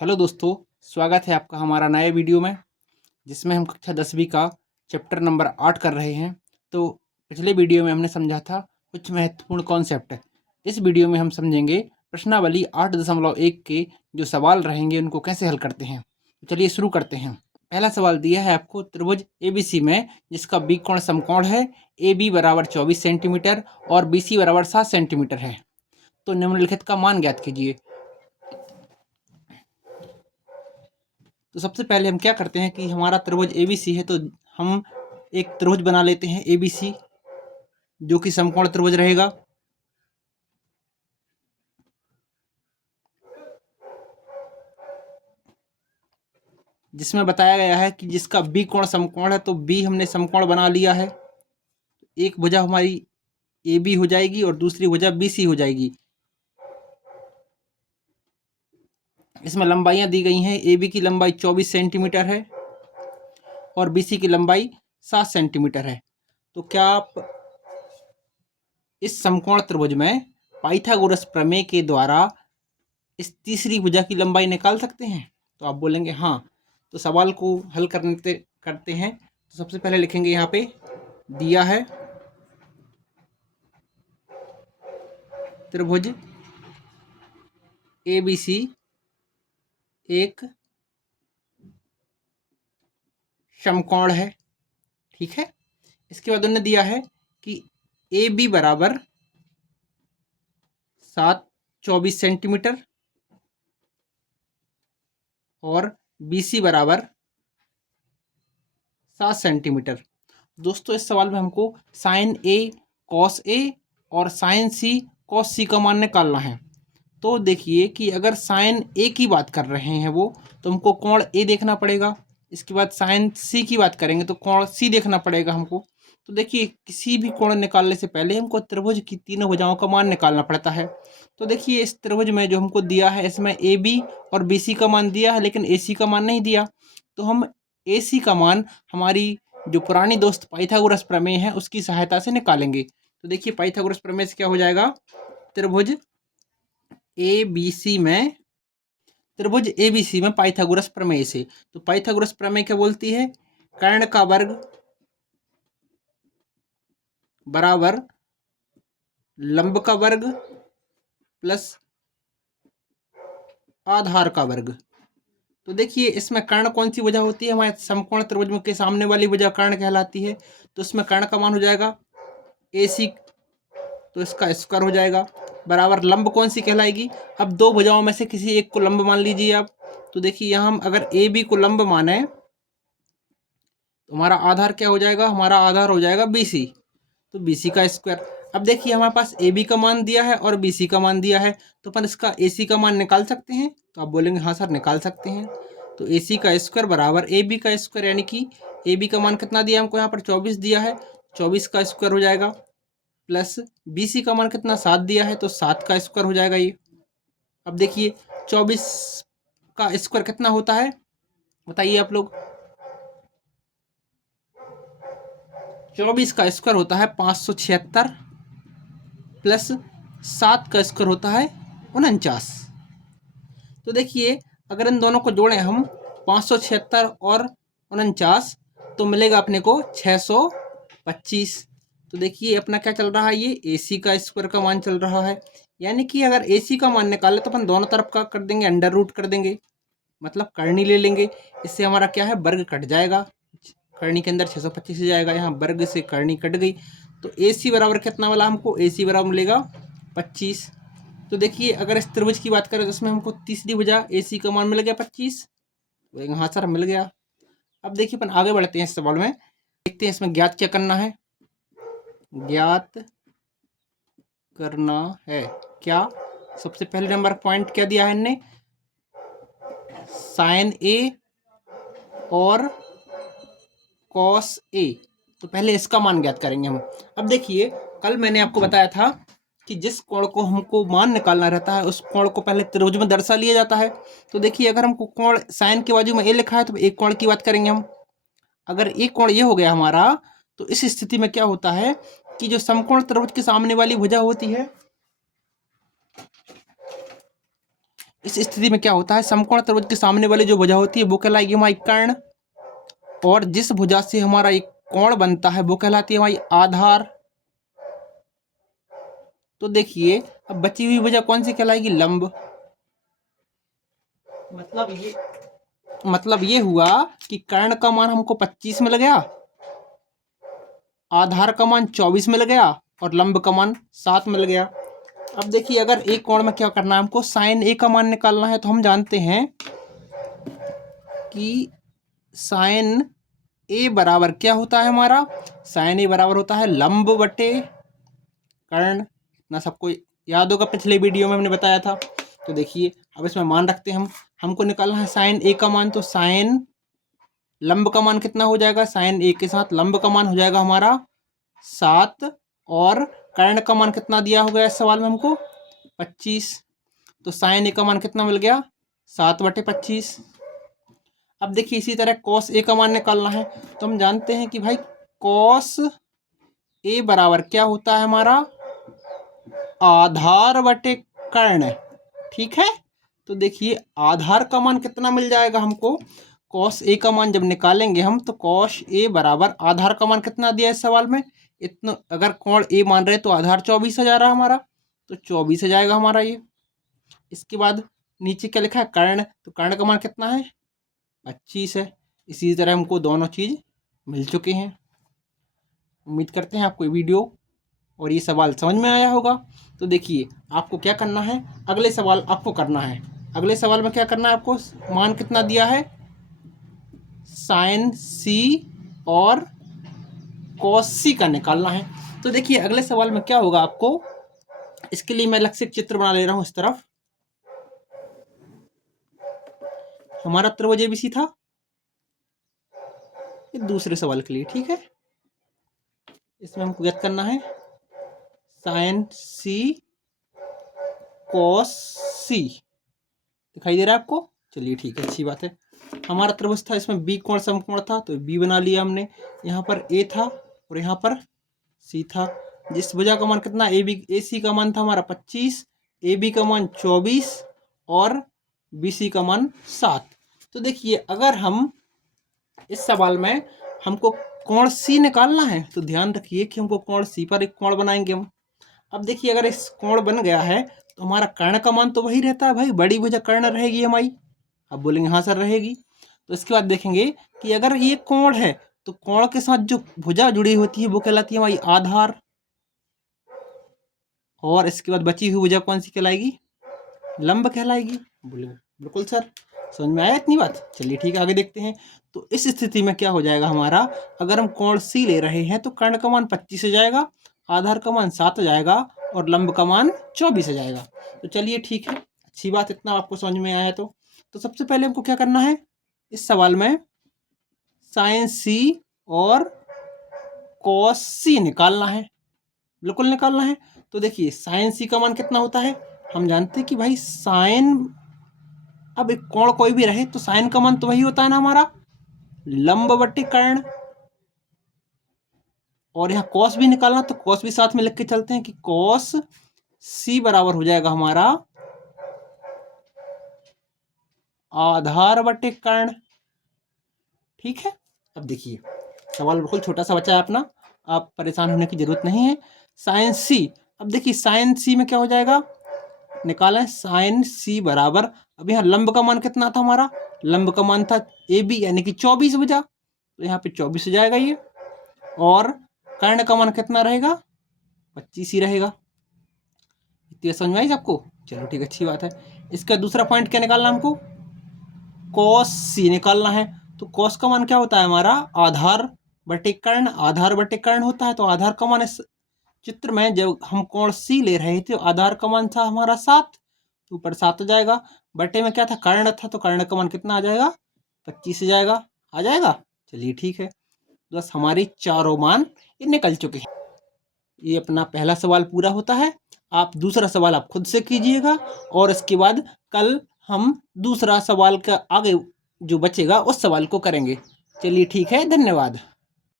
Hello दोस्तों, स्वागत है आपका हमारा नए वीडियो में, जिसमें हम कक्षा 10वीं का चैप्टर नंबर 8 कर रहे हैं। तो पिछले वीडियो में हमने समझा था कुछ महत्वपूर्ण कॉन्सेप्ट। इस वीडियो में हम समझेंगे प्रश्नावली 8.1 के जो सवाल रहेंगे उनको कैसे हल करते हैं। तो चलिए शुरू करते हैं। पहला सवाल दिया है आपको त्रिभुज ABC में जिसका बी कोण समकोण है, AB बराबर 24 सेंटीमीटर और BC बराबर 7 सेंटीमीटर है। तो निम्नलिखित का मान ज्ञात कीजिए। तो सबसे पहले हम क्या करते हैं कि हमारा त्रिभुज ABC है, तो हम एक त्रिभुज बना लेते हैं ABC, जो कि समकोण त्रिभुज रहेगा। जिसमें बताया गया है कि जिसका B कोण समकोण है, तो B हमने समकोण बना लिया है। एक भुजा हमारी AB हो जाएगी और दूसरी भुजा BC हो जाएगी। इसमें लंबाइयां दी गई हैं। AB की लंबाई 24 सेंटीमीटर है और BC की लंबाई 7 सेंटीमीटर है। तो क्या आप इस समकोण त्रिभुज में पाइथागोरस प्रमेय के द्वारा इस तीसरी भुजा की लंबाई निकाल सकते हैं? तो आप बोलेंगे हाँ। तो सवाल को हल करते हैं। तो सबसे पहले लिखेंगे यहाँ पे दिया है त्रिभुज ABC एक समकोण है, ठीक है। इसके बाद उन्होंने दिया है कि AB बराबर 24 सेंटीमीटर और BC बराबर 7 सेंटीमीटर। दोस्तों इस सवाल में हमको साइन A कॉस A और साइन C कॉस C का मान निकालना है। तो देखिए कि अगर साइन A की बात कर रहे हैं वो, तो हमको कोण A देखना पड़ेगा। इसके बाद साइन C की बात करेंगे तो कोण C देखना पड़ेगा हमको। तो देखिए किसी भी कोण निकालने से पहले हमको त्रिभुज की तीनों भुजाओं का मान निकालना पड़ता है। तो देखिए इस त्रिभुज में जो हमको दिया है, इसमें AB और BC का मान दिया है, लेकिन AC का मान नहीं दिया। तो हम AC का मान हमारी जो पुरानी दोस्त पाइथागोरस प्रमेय है उसकी सहायता से निकालेंगे। तो देखिए पाइथागोरस प्रमेय से क्या हो जाएगा, त्रिभुज ABC में पाइथागोरस प्रमेय से। तो पाइथागोरस प्रमेय क्या बोलती है, कर्ण का वर्ग बराबर लंब का वर्ग प्लस आधार का वर्ग। तो देखिए इसमें कर्ण कौन सी भुजा होती है, हमारे समकोण त्रिभुज के सामने वाली भुजा कर्ण कहलाती है। तो इसमें कर्ण का मान हो जाएगा AC, तो इसका स्क्वायर हो जाएगा बराबर लंब कौन सी कहलाएगी। अब दो भुजाओं में से किसी एक को लंब मान लीजिए आप। तो देखिए यहाँ हम अगर AB को लंब माने तो हमारा आधार क्या हो जाएगा, हमारा आधार हो जाएगा BC, तो BC का स्क्वायर। अब देखिए हमारे पास AB का मान दिया है और BC का मान दिया है, तो अपन इसका AC का मान निकाल सकते हैं। तो आप बोलेंगे हाँ सर निकाल सकते हैं। तो AC का स्क्वायर बराबर AB का स्क्वायर, यानी कि AB का मान कितना दिया हमको, यहाँ पर 24 दिया है, 24 का स्क्वायर हो जाएगा प्लस BC का मान कितना 7 दिया है, तो 7 का स्क्वायर हो जाएगा ये। अब देखिए 24 का स्क्वायर कितना होता है, बताइए आप लोग। 24 का स्क्वायर होता है 576 प्लस 7 का स्क्वायर होता है 49। तो देखिए अगर इन दोनों को जोड़ें हम 576 और 49, तो मिलेगा अपने को 625। तो देखिए अपना क्या चल रहा है, ये AC का स्क्वायर का मान चल रहा है। यानी कि अगर AC का मान निकाले तो अपन दोनों तरफ का कर देंगे, अंडर रूट कर देंगे, मतलब करनी ले लेंगे। इससे हमारा क्या है, वर्ग कट जाएगा, करनी के अंदर 625 हो जाएगा, यहाँ वर्ग से करनी कट गई। तो AC बराबर कितना वाला हमको, AC बराबर मिलेगा 25। तो देखिए अगर इस त्रिभुज की बात करें तो इसमें हमको तीसरी भुजा AC का मान मिल गया 25। हाँ सर मिल गया। अब देखिए अपन आगे बढ़ते हैं इस सवाल में, देखते हैं इसमें ज्ञात क्या करना है। ज्ञात करना है क्या, सबसे पहले नंबर पॉइंट क्या दिया है इनने, साइन A और कॉस A। तो पहले इसका मान ज्ञात करेंगे हम। अब देखिए कल मैंने आपको बताया था कि जिस कोण को हमको मान निकालना रहता है उस कोण को पहले त्रिभुज में दर्शा लिया जाता है। तो देखिए अगर हमको कोण साइन के बाजू में A लिखा है तो एक कोण की बात करेंगे हम। अगर एक कोण ये हो गया हमारा, तो इस स्थिति में क्या होता है कि जो समकोण त्रिभुज के सामने वाली भुजा होती है, इस स्थिति में क्या होता है, समकोण त्रिभुज के सामने वाली जो भुजा होती है वो कहलाएगी हमारी कर्ण, और जिस भुजा से हमारा एक कोण बनता है वो कहलाती है हमारी आधार। तो देखिए अब बची हुई भुजा कौन सी कहलाएगी, लंब। मतलब ये हुआ कि कर्ण का मान हमको 25 मिल गया, आधार का मान 24 मिल गया, और लंब का मान 7 मिल गया। अब देखिए अगर एक कोण में क्या करना है हमको, साइन ए का मान निकालना है, तो हम जानते हैं कि साइन ए बराबर क्या होता है हमारा, साइन ए बराबर होता है लंब बटे कर्ण। ना सबको याद होगा, पिछले वीडियो में हमने बताया था। तो देखिए अब इसमें मान रखते हैं हमको निकालना है साइन ए का मान, तो साइन लंब का मान कितना हो जाएगा, साइन ए के साथ लंब का मान हो जाएगा हमारा 7, और कर्ण का मान कितना दिया हो गया इस सवाल में हमको 25। तो साइन ए का मान कितना मिल गया, 7/25। अब देखिए इसी तरह कॉस ए का मान निकालना है, तो हम जानते हैं कि भाई कॉस ए बराबर क्या होता है हमारा, आधार बटे कर्ण। ठीक है, तो देखिए आधार का मान कितना मिल जाएगा हमको, कॉस ए का मान जब निकालेंगे हम, तो कॉस ए बराबर आधार का मान कितना दिया है इस सवाल में, इतना। अगर कोण ए मान रहे तो आधार 24 आ जा रहा है हमारा, तो 24 आ जाएगा हमारा ये। इसके बाद नीचे क्या लिखा है, कर्ण, तो कर्ण का मान कितना है 25 है। इसी तरह हमको दोनों चीज़ मिल चुके हैं। उम्मीद करते हैं आपको ये वीडियो और ये सवाल समझ में आया होगा। तो देखिए आपको क्या करना है, अगले सवाल आपको करना है। अगले सवाल में क्या करना है आपको, मान कितना दिया है, साइन सी और कॉस सी का निकालना है। तो देखिए अगले सवाल में क्या होगा आपको, इसके लिए मैं अलग से चित्र बना ले रहा हूं। इस तरफ हमारा त्रिभुज एबीसी था, ये दूसरे सवाल के लिए। ठीक है, इसमें हमको ज्ञात करना है साइन सी कॉस सी। दिखाई दे रहा है आपको, चलिए ठीक है, अच्छी बात है। हमारा त्रिभुज था, इसमें बी कोण समकोण था, तो बी बना लिया हमने। यहाँ पर ए था और यहाँ पर सी था। जिस भुजा का मान कितना, ए सी का मान था हमारा 25, ए बी का मान 24 और बी सी का मान 7। तो देखिए अगर हम इस सवाल में हमको कोण सी निकालना है, तो ध्यान रखिए कि हमको कोण सी पर एक कोण बनाएंगे हम। अब देखिए अगर इस कोण बन गया है, तो हमारा कर्ण का मान तो वही रहता है भाई, बड़ी भुजा कर्ण रहेगी हमारी। अब बोलेंगे हाँ सर रहेगी, तो इसके बाद देखेंगे कि अगर ये कोण है, तो कोण के साथ जो भुजा जुड़ी होती है वो कहलाती है हमारी आधार, और इसके बाद बची हुई भुजा कौन सी कहलाएगी, लंब कहलाएगी। बोले बिल्कुल सर, समझ में आया इतनी बात। चलिए ठीक है, आगे देखते हैं। तो इस स्थिति में क्या हो जाएगा हमारा, अगर हम कोण सी ले रहे हैं, तो कर्ण का मान 25 हो जाएगा, आधार का मान 7 हो जाएगा, और लंब का मान 24 हो जाएगा। तो चलिए ठीक है, अच्छी बात, इतना आपको समझ में आया। तो सबसे पहले हमको क्या करना है, इस सवाल में साइन सी और कॉस सी निकालना है, बिल्कुल निकालना है। तो देखिए साइन सी का मान कितना होता है, हम जानते हैं कि भाई साइन, अब एक कोण कोई भी रहे तो साइन का मान तो वही होता है ना हमारा, लंब बटे कर्ण। और यहाँ कॉस भी निकालना, तो कॉस भी साथ में लिख के चलते हैं कि कॉस सी बराबर हो जाएगा हमारा आधार बटे कर्ण। ठीक है, अब देखिए सवाल बिल्कुल छोटा सा बचा है अपना, आप परेशान होने की जरूरत नहीं है। साइन सी, अब देखिए साइन सी में क्या हो जाएगा, निकालें साइन सी बराबर, अब यहाँ लंब का मान कितना था हमारा, लंब का मान था ए बी यानी कि 24 बचा, तो यहाँ पे 24 हो जाएगा ये, और कर्ण का मान कितना रहेगा 25 ही रहेगा। इतनी समझ में आई आपको, चलो ठीक, अच्छी बात है। इसका दूसरा पॉइंट क्या निकालना हमको, कॉस सी निकालना है। तो कॉस का मान क्या होता है हमारा, आधार बटे कर्ण, आधार बटे कर्ण होता है। तो आधार का मान इस चित्र में जब हम कोण सी ले रहे थे, आधार का मान था हमारा 7, तो ऊपर 7 हो जाएगा, बटे में क्या था कर्ण था, तो कर्ण का मान कितना आ जाएगा 25 हो जाएगा, आ जाएगा। चलिए ठीक है, बस हमारी चारों मान ये निकल चुके हैं। ये अपना पहला सवाल पूरा होता है। आप दूसरा सवाल आप खुद से कीजिएगा, और इसके बाद कल हम दूसरा सवाल का आगे जो बचेगा उस सवाल को करेंगे। चलिए ठीक है, धन्यवाद।